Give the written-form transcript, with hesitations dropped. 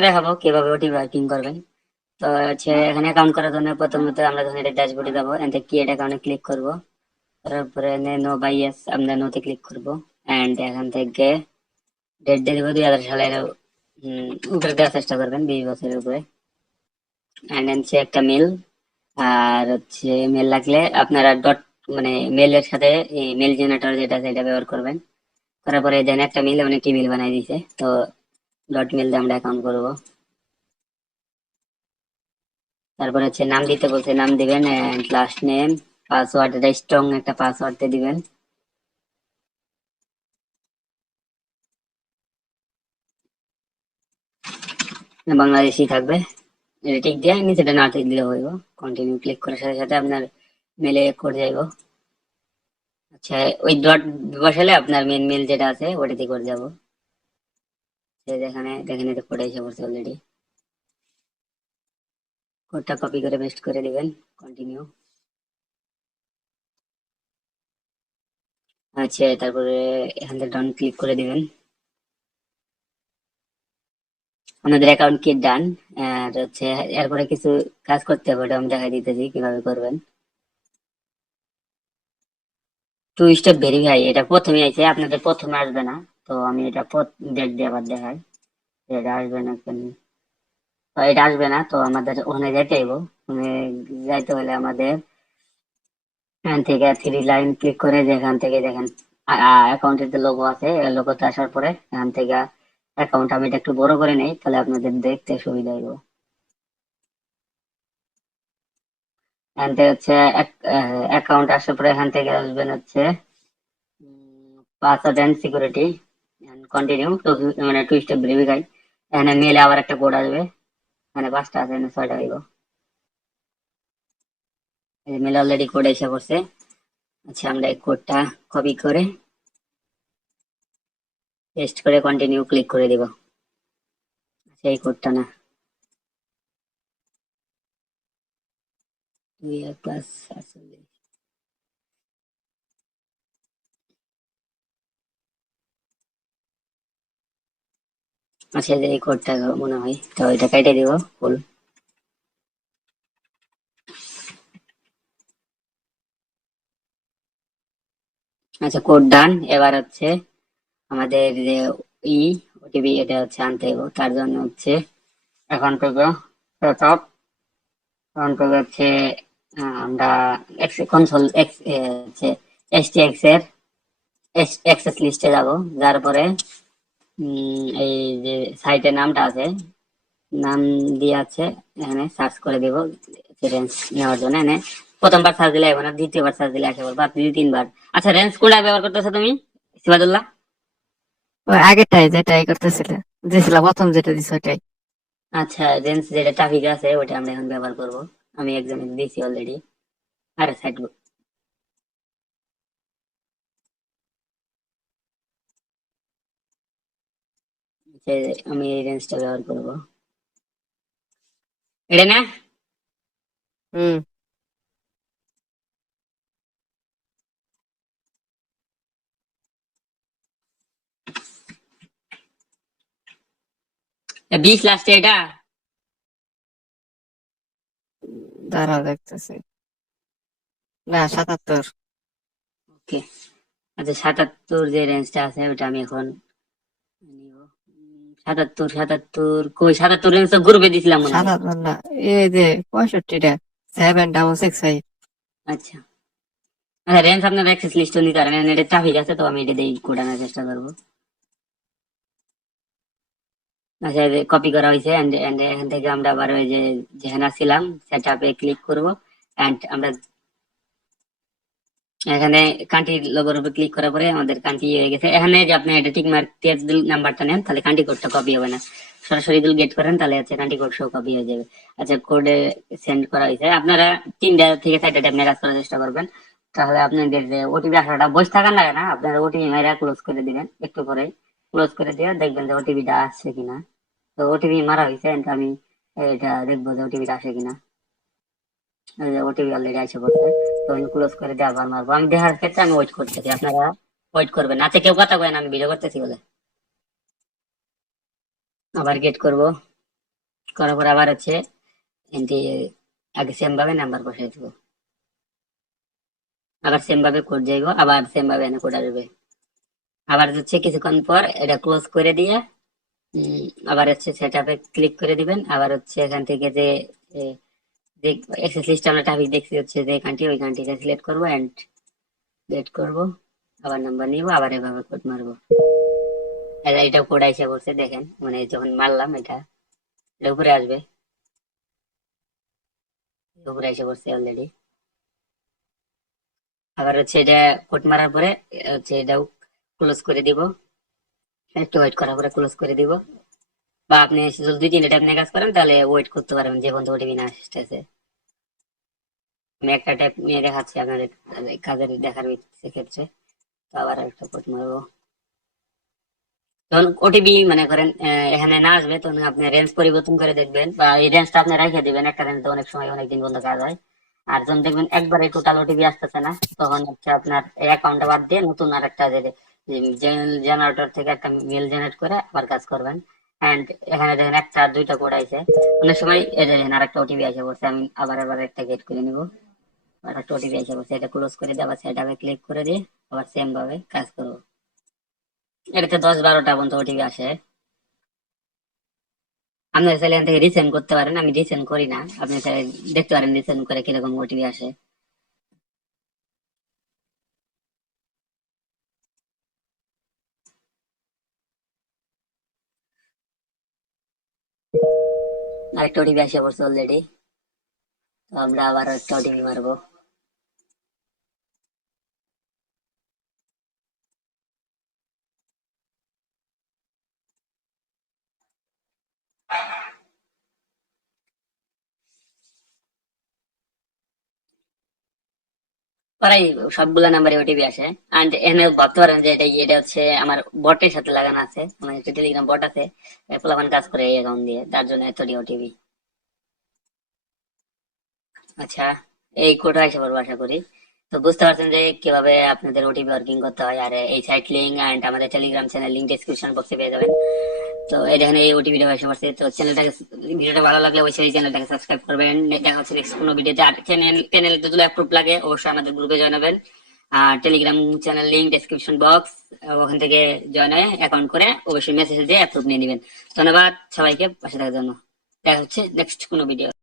আজকে দেখাবো কিভাবে ওটিপি ওয়ার্কিং করবেন। তো হচ্ছে এখানে অ্যাকাউন্ট করার জন্য প্রথমত আমরা যখন এটা ড্যাশবোর্ডে যাবো, এখান থেকে ক্রিয়েট অ্যাকাউন্টে ক্লিক করবো। তারপরে নো বাই ইয়েস আমরা নোতে ক্লিক করবো। এন্ড এখান থেকে ডেট দিয়ে দিব 2000 সালের উপরে দেওয়ার চেষ্টা করবেন, 20 বছরের উপরে। এন্ড হচ্ছে একটা মেল, আর হচ্ছে মেল লাগলে আপনারা ডট মানে মেলের সাথে এই মেল জেনারেটর যেটা আছে এটা ব্যবহার করবেন। করার পরে দেন একটা মেল অনেকটি মেল বানাই দিছে, তো ডট মেল দিয়ে আমরা অ্যাকাউন্ট করবো। তারপর হচ্ছে নাম দিতে বলছে, নাম দিবেন। এন্ড লাস্ট নেম, পাসওয়ার্ড এটা স্ট্রং একটা পাসওয়ার্ড দিয়ে দিবেন। বাংলাদেশি থাকবে, এটা টিক দিয়ে নিচেটা না টিক দিলে হইব। কন্টিনিউ ক্লিক করার সাথে সাথে আপনার মেলে কোড যাইব। আচ্ছা, ওই ডট বসালে আপনার মেন মেল যেটা আছে ওটাতে করে যাব। যেখানে দেখেন এটা কোড এসে পড়ছে অলরেডি। কোডটা কপি করে পেস্ট করে দিবেন। কন্টিনিউ। আচ্ছা, তারপরে এখান থেকে ডান ক্লিক করে দিবেন। আমাদের অ্যাকাউন্ট কি ডান। আর হচ্ছে এরপরে কিছু কাজ করতে হবে, ওটা আমি দেখাই দিতেছি কিভাবে করবেন। টু স্টেপ ভেরিফাই এটা প্রথমে আইছে, আপনাদের প্রথমে আসবে না। তো আমি এটা ডেট দিয়ে আবার দেখাই। এটা আসবে না কেন? তো এটা আসবে না, তো আমাদের ওখানে যেতে হইব। ওখানে যাইতে হলে আমাদের এখান থেকে থ্রি লাইন ক্লিক করে যেখান থেকে দেখেন অ্যাকাউন্টের যে লোগো আছে, লোগোতে আসার পরে এখান থেকে অ্যাকাউন্ট আমি এটা একটু বড় করে নেই, তাহলে আপনাদের দেখতে সুবিধা হইব। এখান থেকে হচ্ছে অ্যাকাউন্ট আসার পরে এখান থেকে আসবেন হচ্ছে password and security. Continue to মানে টু স্টেপ ভেরিফাই। এখানে মেলে আবার একটা কোড আসবে, এখানে 5টা আছে, এখানে 6টা হইব। মেলে অলরেডি কোড এসে পড়ছে। আচ্ছা, আমরা এই কোডটা কপি করে পেস্ট করে কন্টিনিউ ক্লিক করে দিব। আচ্ছা, এই কোডটা না, 2+48। আচ্ছা, এই কোডটা মনে হয়, তো এটা কেটে দিব ফুল। আচ্ছা, কোড ডান। এবার হচ্ছে আমাদের যে ই ওটিপি এটা হচ্ছে আনতে হবে, তার জন্য হচ্ছে এখন থেকে সেটআপ এখন থেকে হচ্ছে আমরা কনসোল এক্স হচ্ছে এসটিএক্স এর এক্সেস লিস্টে যাব। যার পরে এই যে সাইটের নামটা আছে, নাম দিয়ে আছে, এখানে সার্চ করে দেব রেঞ্জ নেওয়ার জন্য। এখানে প্রথমবার সার্চ দিলে আসবে না, দ্বিতীয়বার সার্চ দিলে আসে পড়বে, দুই তিনবার। আচ্ছা, রেঞ্জ কোনটা ব্যবহার করতেছো তুমি সিবাদুল্লাহ? ওই আগেরটাই যেটাই করতেছিলে, দিয়েছিলাম প্রথম যেটা দিছে ওইটাই। আচ্ছা, রেঞ্জ যেটা ট্রাফিক আছে ওটা আমরা এখন ব্যবহার করব। আমি একজনে দিয়েছি অলরেডি। আরে সাইড, আমি এই রেঞ্জটা ব্যবহার করব। এটা না? হুম। 20 লাস্টে এটা। দাঁড়াও দেখতেছি। না, 77। ওকে। আচ্ছা, 77 যে রেঞ্জটা আছে ওটা আমি এখন নিব। 77 কই, 77 রেঞ্জ তো গ্রুপে দিছিলাম মনে হয়। 77 না, এই যে 65টা, 7665। আচ্ছা, আচ্ছা, রেঞ্জ আপনার অ্যাক্সেস লিস্ট নিতে পারেন, এটা ট্রাফিক আছে, তো আমি এটা দিয়ে কোড আনার চেষ্টা করবো। আচ্ছা, কপি করা হয়েছে। এন্ড এখান থেকে আমরা আবার ওই যে যেখানে ছিলাম সেট আপে ক্লিক করবো। এন্ড আমরা এখানে কান্ট্রি লোগোর উপর ক্লিক করার পরে আমাদের কান্ট্রি হয়ে গেছে। এখানে যে আপনি এটা টিক মার্ক দিয়ে নাম্বারটা নেন, তাহলে কান্ট্রি কোডটা কপি হবে না। সরাসরি যদি গেট করেন তাহলে হচ্ছে কান্ট্রি কোড সহ কপি হয়ে যাবে। আচ্ছা, কোডে সেন্ড করা হয়েছে। আপনারা 3টা থেকে 4টা ট্যাব মেরাজ করার চেষ্টা করবেন, তাহলে আপনাদের যে ওটিপি আসাটা বসে থাকার লাগে না, আপনারা ওটিপি মেরা ক্লোজ করে দিবেন। একটু পরে ক্লোজ করে দিয়ে দেখবেন যে ওটিপিটা আসছে কিনা। তো ওটিপি মারা হয়েছে, আমি এটা দেখবো যে ওটিপিটা আসে কিনা। ওটিপি অলরেডি আসে পড়ছে, তো আমি ক্লোজ করে দিয়ে আবার মারবো। আমি দেখার ক্ষেত্রে আমি ওয়েট করতেছি, আপনারা ওয়েট করবেন। আচ্ছা, কেউ কথা কয় না, আমি ভিডিও করতেছি বলে। আবার গেট করব। করার পর আবার হচ্ছে এনটি আগে সেম ভাবে নাম্বার বসাই দিব, আবার সেম ভাবে কোড যাইব, আবার সেম ভাবে এনে কোড আসবে। আবার হচ্ছে কিছুক্ষণ পর এটা ক্লোজ করে দিয়ে আবার হচ্ছে সেটআপে ক্লিক করে দিবেন। আবার হচ্ছে এখান থেকে যে এক্সেস লিস্ট আমরা টপিক দেখছি হচ্ছে যে এখানটি, ওই খানটিকে সিলেক্ট করবো এন্ড ডেট করবো, আবার নাম্বার নিব, আবার এভাবে কোড মারবো। এটা কোড আইসা করছে দেখেন, মানে যখন মারলাম এটা এটা উপরে আসবে, উপরে এসে পড়ছে অলরেডি। আবার হচ্ছে এটা কোড মারার পরে হচ্ছে এটাও ক্লোজ করে দিব, একটু ওয়েট করার পরে ক্লোজ করে দিব। বা আপনি যদি 2-3 ট্যাব নিয়ে কাজ করেন তাহলে ওয়েট করতে পারবেন যে পর্যন্ত ওটিপি না আসতেছে। আমি একটা ট্যাব নিয়ে দেখাচ্ছি আপনাদের কাজের দেখার ক্ষেত্রে। তো আবার একটা কোড মারবো, তখন ওটিপি মনে করেন এখানে না আসবে, তখন আপনি রেঞ্জ পরিবর্তন করে দেখবেন, বা এই রেঞ্জটা আপনি রেখে দিবেন। একটা রেঞ্জ অনেক সময় অনেকদিন বন্ধ কাজ হয়। আর যখন দেখবেন একবারে টোটাল ওটিপি আসতেছে না, তখন হচ্ছে আপনার এই অ্যাকাউন্টটা বাদ দিয়ে নতুন আর একটা জেনারেটর থেকে একটা মেল জেনারেট করে আবার কাজ করবেন। এন্ড এখানে দেখেন একটা আর দুইটা কোড আছে, অনেক সময় এই দেখেন আর একটা ওটিপি আসে পড়ছে। আমি আবার একটা গেট করে নিব, আর একটা ওটিপি আসে পড়ছে, এটা ক্লোজ করে দিয়ে আবার সেটাকে ক্লিক করে দিয়ে আবার সেম ভাবে কাজ করবো। এটাতে 10-12টা পর্যন্ত ওটিপি আসে। আপনি চাইলে এখান থেকে রিসেন্ড করতে পারেন, আমি রিসেন্ড করি না। আপনি চাইলে দেখতে পারেন রিসেন্ড করে কিরকম ওটিপি আসে। আরেকটা ওটিপি আসে পড়ছে অলরেডি, তো আমরা আবার একটা ওটিপি মারবো। প্রায় সবগুলা নাম্বারে ওটিপি আসে। এন্ড এখানে ভাবতে পারেন যে এটা হচ্ছে আমার বটের সাথে লাগানো আছে, মানে একটা টেলিগ্রাম বট আছে, পোলাপান কাজ করে এই অ্যাকাউন্ট দিয়ে, তার জন্য এতটি ওটিপি। আচ্ছা, এই কোডটা এসে পড়বো আশা করি। তো বুঝতে পারছেন যে কিভাবে আপনাদের ওটিপি ওয়ার্কিং করতে হয়। আর এই সাইট লিঙ্ক এন্ড আমাদের টেলিগ্রাম চ্যানেল লিঙ্ক ডিসক্রিপশন বক্সে পেয়ে যাবেন। তো এই দেখেন এই ওটিপিটা এসে পড়ছে। তো চ্যানেলটাকে, ভিডিওটা ভালো লাগলে অবশ্যই চ্যানেলটাকে সাবস্ক্রাইব করবেন। দেখা হচ্ছে নেক্সট কোনো ভিডিওতে। আর চ্যানেল যদি অ্যাপ্রুভ লাগে অবশ্যই আমাদের গ্রুপে জয়েন হবেন। আর Telegram channel link description box, ওখান থেকে জয়েন হয়ে অ্যাকাউন্ট করে অবশ্যই মেসেজ দিয়ে অ্যাপ্রুভ নিয়ে নেবেন। ধন্যবাদ সবাইকে পাশে থাকার জন্য। দেখা হচ্ছে নেক্সট কোনো ভিডিও।